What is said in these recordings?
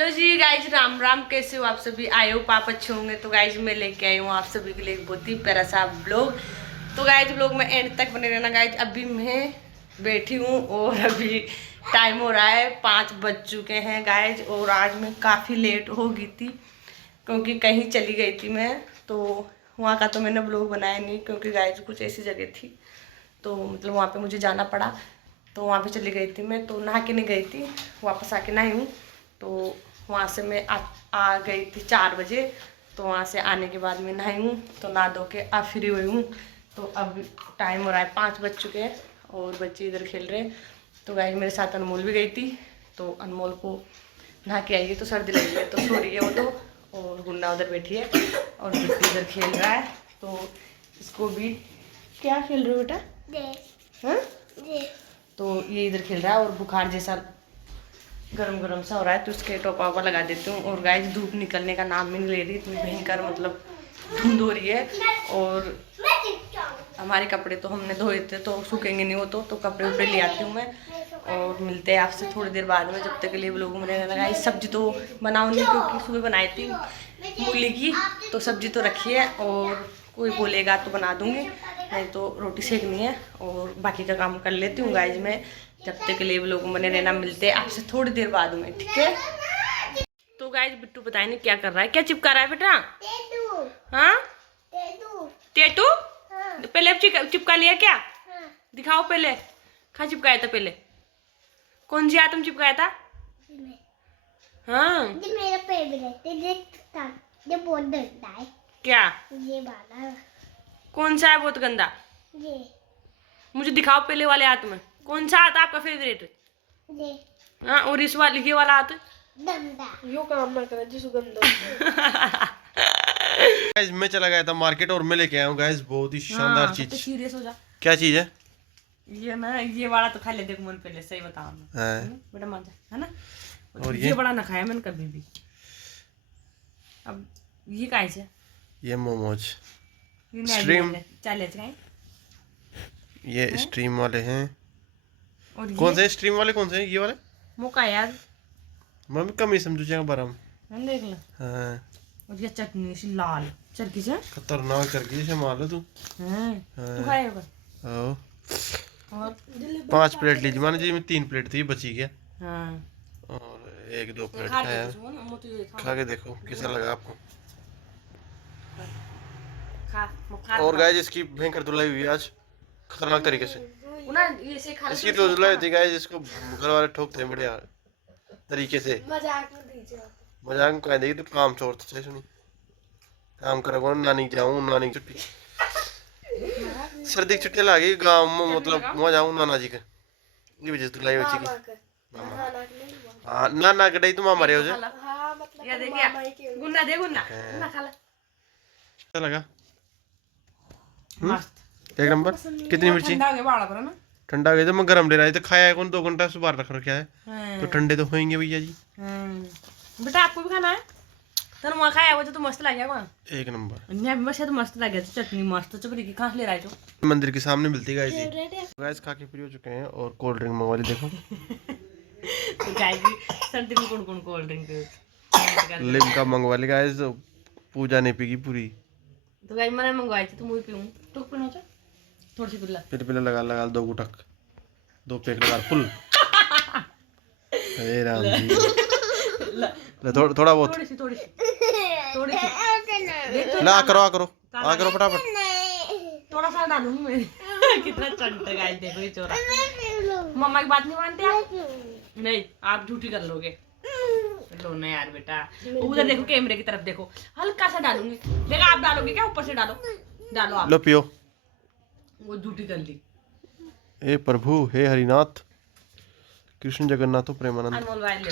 Hello जी guys, Ram Ram. कैसे हो आप सभी? आए हो पाप अच्छे होंगे। तो गाइज मैं लेके आई हूँ आप सभी के लिए एक बहुत ही प्यारा सा ब्लॉग। तो गाइज ब्लॉग में एंड तक बने रहना गाइज। अभी मैं बैठी हूँ और अभी टाइम हो रहा है 5 बज चुके हैं गाइज। और आज मैं काफ़ी लेट हो गई थी क्योंकि कहीं चली गई थी मैं। तो वहाँ का तो मैंने ब्लॉग बनाया नहीं क्योंकि गाइज कुछ ऐसी जगह थी तो मतलब वहाँ पे मुझे जाना पड़ा। तो वहाँ पे चली गई थी मैं, तो नहा के नहीं गई थी, वापस आके नहाई हूँ। तो वहाँ से मैं आ गई थी 4 बजे। तो वहाँ से आने के बाद मैं नहाई हूँ, तो नहा धो के अब फ्री हुई हूँ। तो अब टाइम हो रहा है 5 बज चुके हैं और बच्चे इधर खेल रहे हैं। तो गाइस मेरे साथ अनमोल भी गई थी, तो अनमोल को नहा के आई है तो सर्दी लगी है तो सो रही है वो तो। और गुन्ना उधर बैठी है और बिट्टू इधर खेल रहा है। तो इसको भी क्या खेल रहे हो बेटा? हाँ तो ये इधर खेल रहा है और बुखार जैसा गरम गरम सा हो रहा है तो उसके टोपा वोपा लगा देती हूँ। और गाइस धूप निकलने का नाम भी नहीं ले रही, इतनी भयंकर मतलब धुंध हो रही है। और हमारे कपड़े तो हमने धोए थे तो सूखेंगे नहीं वो तो कपड़े उपड़े ले आती हूँ मैं। और मिलते हैं आपसे थोड़ी देर बाद में। जब तक के लिए लोग में रहने लगा। इस सब्जी तो बनाओ नहीं क्योंकि सुबह बनाई थी मूली की, तो सब्जी तो रखी है और कोई बोलेगा तो बना दूंगी, नहीं तो रोटी सेकनी है और बाकी का काम कर लेती हूँ गाइज मैं। जब तक के लिए लोग बने रहना। मिलते हैं आपसे थोड़ी देर बाद में, ठीक है? तो गाइज बिट्टू बताए नहीं क्या कर रहा है, क्या चिपका रहा है बेटा? हाँ टेटू। पहले चिपका लिया क्या? दिखाओ पहले, कहाँ चिपकाया था पहले? कौन सी आइटम चिपकाया था? हाँ ये मेरा फेवरेट है, ये बहुत गंदा है। क्या? ये वाला। कौन सा है बहुत गंदा? ये। मुझे दिखाओ पहले वाले हाथ में कौन सा हाथ आपका फेवरेट? ये। हाँ और इस वाले ये वाला हाथ गंदा। यो काम ना करे जिसको गंदा। गाइस मैं चला गया था मार्केट और मैं लेके आया हूँ गाइस बहुत ही शानदार चीज। सीरियस हो जा। क्या चीज है? ये ना ये वाला तो खा ले, देखो मन पहले सही बताओ बेटा मजा है ना। और ये बड़ा ना खाया मैंने कभी भी। अब ये काय से? ये मोमोज स्ट्रीम चले ये स्ट्रीम वाले हैं। और कौन से स्ट्रीम वाले? कौन से ये वाले? मोका यार मम्मी कम ही समझू जाएगा बरम। देख ले। हाँ और ये चटनी सी लाल चरकी से खतरनाक चरकी से मार लो तू। तू खाएगा? आओ और 5 प्लेट लीजिए, मान जी में 3 प्लेट थी बची गया। हाँ और 1-2 प्लेट खाया। खा के देखो कैसा लगा आपको। और गाइस इसकी भयंकर धुलाई हुई आज खतरनाक तरीके से। इसकी तो धुलाई होती गाइस, इसको घर वाले ठोकते हैं बढ़िया तरीके से। मजाक में कह देगी तो काम छोड़ तो सुनी काम करोगे नानी जाऊँ नानी की छुट्टी सर्दी की छुट्टी लगी गाँव में मतलब वहाँ जाऊँ नाना जी के ये वजह से धुलाई हो चुकी। हाँ नाना कटाई तुम हमारे हो जाए गुन्ना दे गुन्ना गुन्ना खा ले। क्या लगा? मस्त एक नंबर। कितनी मिर्ची? ठंडा हो गया तो मैं गरम ले रहा है तो खाया है कौन 2 घंटा से बाहर रख रखा है तो ठंडे तो होंगे भैया जी। बेटा आपको भी खाना है? तर वहाँ खाया वो तो मस्त लगे वहाँ एक नंबर। बस तो मस्त लगे चटनी मस्त चपड़ी की कहाँ ले रहा है जो मंदिर के सामने मिलती गाइस जी। गाइस खा के फ्री हो चुके हैं और कोल्ड ड्रिंक मंगवा ली देखो। तो गाइस सर्दी में कौन कौन कोल्ड ड्रिंक लिम्का मंगवा ली गाइस, पूजा नहीं पीगी पूरी। तो गाइस मैंने मंगवाई थी तो मुझे पीऊं तो पीना चाह थोड़ी सी पिला फिर लगा 2 गुटक 2 पैक लगा फुल। अरे राम जी थोड़ा बहुत थोड़ी सी ला करो फटाफट। थोड़ा सा डालूंगी मैं। कितना चंटा गाइस देखो ये चोरा। मम्मा की बात नहीं मानते आप? नहीं आप झूठी कर लोगे। लो ना यार बेटा उधर देखो कैमरे की तरफ देखो, हल्का सा डालूंगी। देखा आप डालोगे क्या? ऊपर से डालो आप। लो पियो। वो झूठी कर ली। हे प्रभु हे हरिनाथ कृष्ण जगन्नाथ प्रेमानंद। अनमोल वाले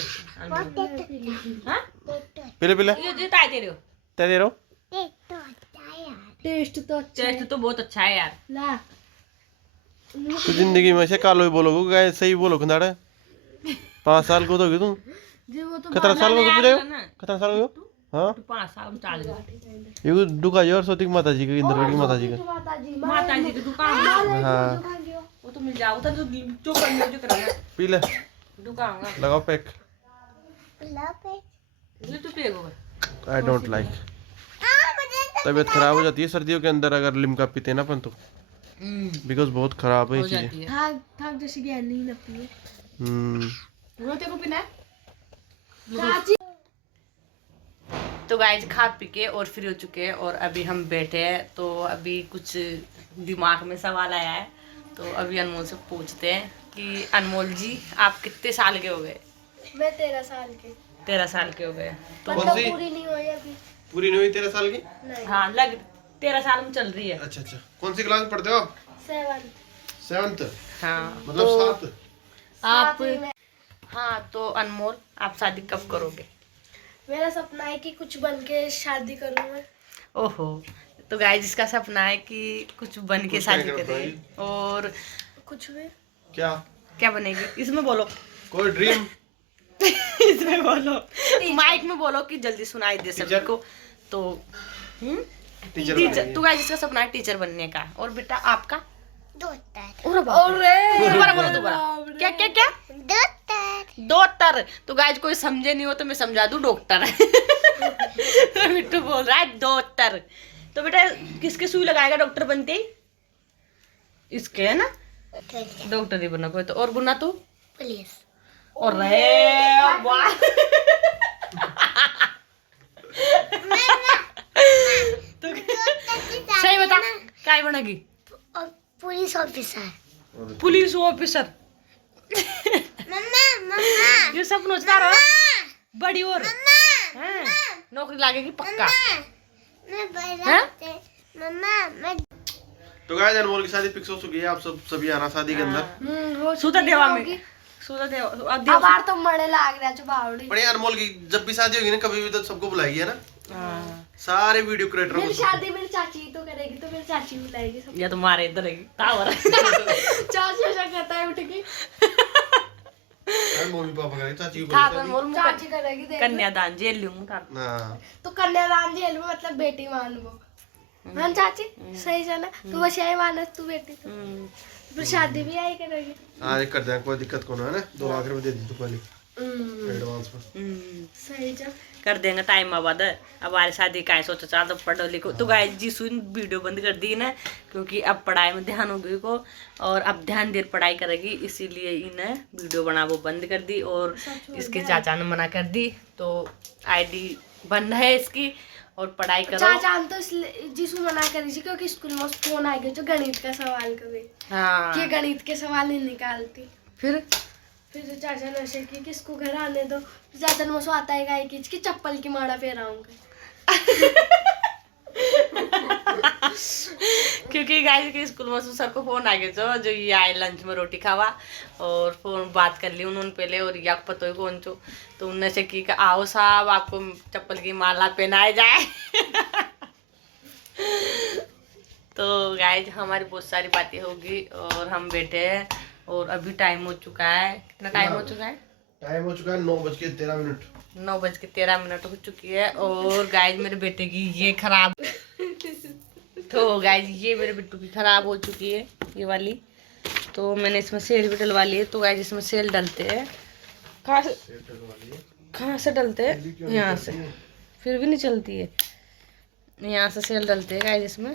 हां पीले ये ताय दे रहे हो टेस्ट तो बहुत अच्छा है यार। ला तो जिंदगी में से कालो ही बोलोगे गाय सही बोलो खंडाड़ा 5 साल को दोगे तुम? कितना साल हो गए? कितना साल हो गए? हाँ 5 साल में चाल ये दुका जोर सोती माता जी के इंद्र की माता जी की दुकान। हाँ वो तो मिल जाओ तो जो करने जो करना पी ले दुकान लगाओ पैक। तू पिएगा? I don't like. तबीयत खराब हो जाती है सर्दियों के अंदर अगर लिम्का पीते ना अपन तो, बिकॉज बहुत खराब है ये चीजें। थाक जैसी गहन नहीं लगती है। वो तेरे को पीना है? तो गाइस खा पी के और फ्री हो चुके हैं और अभी हम बैठे हैं। तो अभी कुछ दिमाग में सवाल आया है, तो अभी अनमोल से पूछते हैं कि अनमोल जी आप कितने साल के हो गए? मैं 13 साल के। 13 साल के हो गए। तो कौन सी? पूरी नहीं हुई अभी। पूरी नहीं हुई 13 साल की? नहीं। हाँ लग 13 साल में चल रही है। अच्छा अच्छा, कौन सी क्लास में पढ़ते हो आप? 7th। हाँ मतलब तो 7। आप, हाँ तो अनमोल आप शादी कब करोगे? मेरा सपना है कि कुछ बन के शादी करूँ मैं। ओहो, तो गाइस जिसका सपना है कि कुछ बन के कुछ शादी नहीं कर करे और कुछ भी। क्या क्या बनेगी इसमें बोलो। कोई ड्रीम? इसमें बोलो, माइक में बोलो कि जल्दी सुनाई दे सभी को। तो टीचर। तो गाइस जिसका सपना है टीचर बनने का। और बेटा आपका? दोबारा बोलो दोबारा। क्या क्या क्या? डॉक्टर। तो गाइस कोई समझे नहीं हो तो मैं समझा दूं, डॉक्टर। मिट्टू बोल रहा है डॉक्टर। तो बेटा किसके सुई लगाएगा डॉक्टर बनते ही? इसके है ना, डॉक्टर ही बनना कोई तो। और बुना तू? पुलिस। और रहे वाह। तो सही बता काय बनेगी? Police officer. Police officer. ये सब नोचता रहो बड़ी और हाँ, नौकरी लागेगी पक्का। हाँ? तो गाइस अनमोल की शादी फिक्स हो चुकी है, आप सब सभी आना शादी के अंदर। सुधा देवा में सुधा देवा अब बार तो मरे लाग रहा है बावड़ी। पर ये अनमोल की जब भी शादी होगी ना कभी भी तो सबको बुलाएगी है ना, सारे वीडियो क्रिएटर मेरी को। शादी मेरी चाची तो करेगी, तो मेरी चाची बुलाएगी सब। या तुम्हारे इधर है टावर। चाची ऐसा कहता है उठ के। मम्मी पापा करेंगे, चाची को था बोलेगी। बोल चाची करेगी देख। कन्यादान जेल लूं था। हाँ तो कन्यादान जेल में मतलब बेटी मान वो। हाँ चाची सही है ना, तू बस यही मान तू बेटी तो फिर शादी भी आई करेगी। हाँ कर देंगे, कोई दिक्कत कौन है ना। 2 लाख रुपए दे दी तू पहले एडवांस में। सही जा कर देंगे टाइम अब हमारी शादी का सोचो चाल तो पढ़ो लिखो। तो गाइस जी सुन वीडियो बंद कर दी ना, क्योंकि अब पढ़ाई में ध्यान होगी को और अब ध्यान देर पढ़ाई करेगी, इसीलिए इन्हें वीडियो बना वो बंद कर दी। और इसके चाचा ने मना कर दी, तो आईडी बंद है इसकी और पढ़ाई करो। चाचा तो इसलिए जीसू मना करी थी क्योंकि स्कूल में फोन आ गया जो गणित का सवाल कभी हाँ कि गणित के सवाल नहीं निकालती। फिर तो चाचा ने ऐसे कि किसको घर आने दो, तो चाचा ने मुझसे आता है गाय की चप्पल की माड़ा फेराऊंगा। क्योंकि गाइस के स्कूल में सर को फोन आ गया जो ये आए लंच में रोटी खावा और फोन बात कर ली उन्होंने पहले और या पता है कौन चो, तो उनने से की आओ साहब आपको चप्पल की माला पहनाए जाए। तो गाइस हमारी बहुत सारी बातें होगी और हम बैठे हैं और अभी टाइम हो चुका है। कितना टाइम हो चुका है? टाइम हो चुका है 9:13। 9:13 हो चुकी है। और गाइस मेरे बेटे की ये खराब तो गाइस ये मेरे बिट्टू की खराब हो चुकी है ये वाली, तो मैंने इसमें सेल भी डलवा ली है। तो गाइस इसमें सेल डलते हैं, कहाँ से डलते हैं? यहाँ से, फिर भी नहीं चलती है। यहाँ से सेल डलते हैं गाइस इसमें,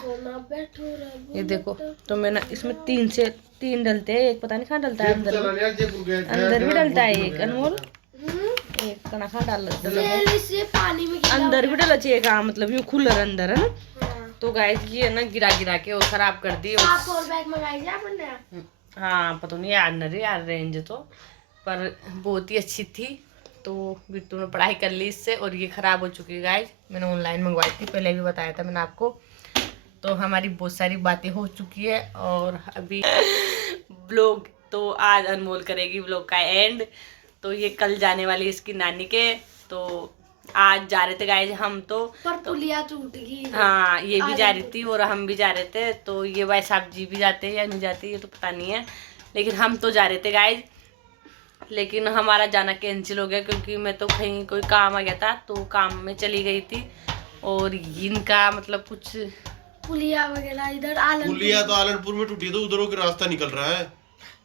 ये देखो। तो मैंने इसमें 3 डलते हैं, एक पता नहीं कहाँ डलता है, अंदर भी डलता है एक अनमोल, एक कहाँ डाल पानी में अंदर भी डला चाहिए कहाँ, मतलब यूँ खुला अंदर है ना। तो गाइस ये ना गिरा गिरा के और खराब कर दी। बैग मंगाई आपने? हाँ पता नहीं यार नहीं यार रेंज तो, पर बहुत ही अच्छी थी। तो बिट्टू ने पढ़ाई कर ली इससे और ये ख़राब हो चुकी है गाइस। मैंने ऑनलाइन मंगवाई थी, पहले भी बताया था मैंने आपको। तो हमारी बहुत सारी बातें हो चुकी है और अभी ब्लॉग तो आज अनमोल करेगी ब्लॉग का एंड। तो ये कल जाने वाली इसकी नानी के, तो आज जा रहे थे गाइस हम तो पुलिया टूट गई। हाँ ये भी जा रही थी और हम भी जा रहे थे। तो ये भाई साहब जी भी जाते हैं या नहीं जाते ये तो पता नहीं है, लेकिन हम तो जा रहे थे गाइस। लेकिन हमारा जाना कैंसिल हो गया क्योंकि मैं तो कहीं कोई काम आ गया था, तो काम में चली गई थी। और इनका मतलब कुछ पुलिया वगैरह इधर पुलिया तो आलनपुर में टूटी है, तो उधरों के रास्ता निकल रहा है।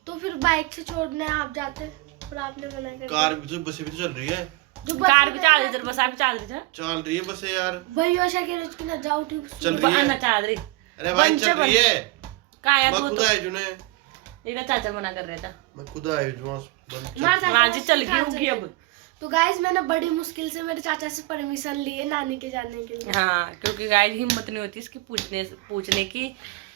तो फिर बाइक से छोड़ने आप जाते, पर आपने मना कर कार भी तो बसें भी तो चल रही है। कार भी चाल रही बस आप चाल रही चल रही है बस यार भाई ऐसा कह रहे ना जाओ ठीक चल रही है ना चाल रही अरे भाई चल रही है का है मैं तू खुद तो आया जुने एक चाचा मना कर रहा था मैं खुद आया जुआ हाँ जी चल गई होगी अब। तो गाइस मैंने बड़ी मुश्किल से मेरे चाचा से परमिशन ली है नानी के जाने के लिए। हाँ क्योंकि गाइस हिम्मत नहीं होती इसकी पूछने की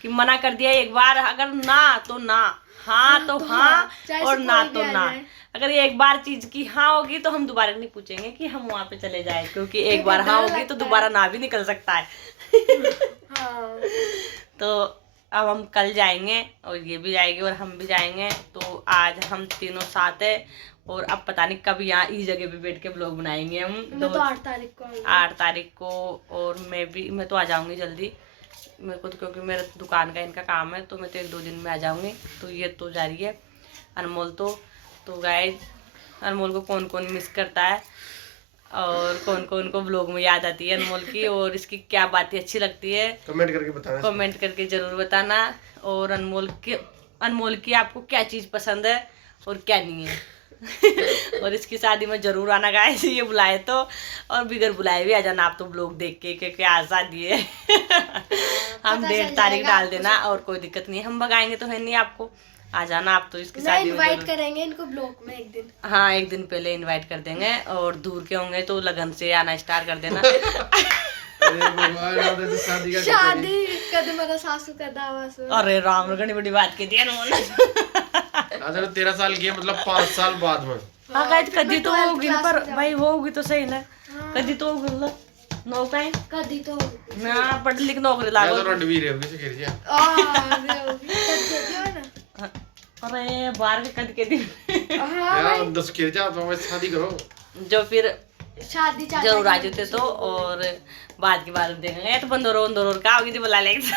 कि मना कर दिया एक बार, अगर ना तो ना, हाँ तो हाँ चाहे और से ना कोई तो भी आ ना। जाए। अगर ये एक बार चीज की हाँ होगी तो हम दोबारा नहीं पूछेंगे कि हम वहाँ पे चले जाए, क्योंकि एक बार हाँ होगी तो दोबारा ना भी निकल सकता है। हाँ। तो अब हम कल जाएंगे और ये भी जाएगी और हम भी जाएंगे। तो आज हम तीनों साथ है और अब पता नहीं कब यहाँ इस जगह पे बैठ के ब्लॉग बनाएंगे हम। मैं तो 8 तारीख को आऊंगी। 8 तारीख को। और मैं तो आ जाऊंगी जल्दी, मेरे को तो क्योंकि मेरा दुकान का इनका काम है तो मैं तो 1-2 दिन में आ जाऊंगी। तो ये तो जा रही है अनमोल। तो गाइस अनमोल को कौन कौन मिस करता है और कौन कौन को ब्लॉग में याद आती है अनमोल की और इसकी क्या बातें अच्छी लगती है कमेंट करके जरूर बताना। और अनमोल की आपको क्या चीज़ पसंद है और क्या नहीं है। और इसकी शादी में जरूर आना गाइस, ये बुलाए तो, और बिगर बुलाए भी आ जाना आप तो ब्लॉग देख के, क्योंकि आज शादी है। हम 1.5 तारीख डाल देना और कोई दिक्कत नहीं है, हम भगाएंगे तो है नहीं आपको, आ जाना आप तो इसकी शादी में। इनवाइट करेंगे इनको ब्लॉग में एक दिन। हाँ एक दिन पहले इनवाइट कर देंगे और दूर के होंगे तो लगन से आना स्टार्ट कर देना। शादी कद मेरा सासू का दावा सो। अरे राम घनी बड़ी बात की थी उन्होंने। 13 साल की है मतलब 5 साल बाद में। हाँ गाइस कदी तो होगी पर भाई होगी तो सही ना, कदी तो होगी ना नौकरी कदी तो ना पढ़ लिख नौकरी लागो तो रणवीर है किसे कह रही है अरे बाहर के कद के दिन यार 10 कह जा तो मैं शादी करो जो फिर शादी जरूर आ जाते तो, और बाद की बात देखेंगे तो बंदोर का होगी तो बुला लेंगे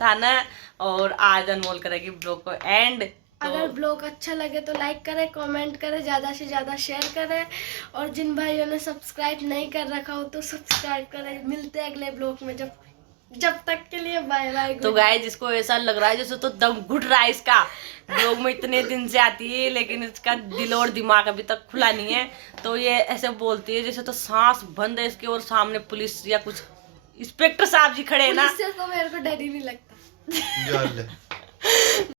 था ना। और आज अनमोल करेगी ब्लॉग को एंड। अगर ब्लॉग अच्छा लगे तो लाइक करें, कमेंट करें, ज़्यादा से ज़्यादा शेयर करें, और जिन भाइयों ने सब्सक्राइब नहीं कर रखा हो तो सब्सक्राइब करें। मिलते हैं अगले ब्लॉग में, जब तक के लिए बाय बाय। तो गाइस जिसको ऐसा लग रहा है जैसे तो दम घुट रहा है इसका, ब्लॉग में इतने दिन से आती है लेकिन इसका दिल और दिमाग अभी तक खुला नहीं है, तो ये ऐसे बोलती है जैसे तो सांस बंद है इसके और सामने पुलिस या कुछ इंस्पेक्टर साहब जी खड़े हैं ना। पुलिस से तो मेरे को डर ही नहीं लगता।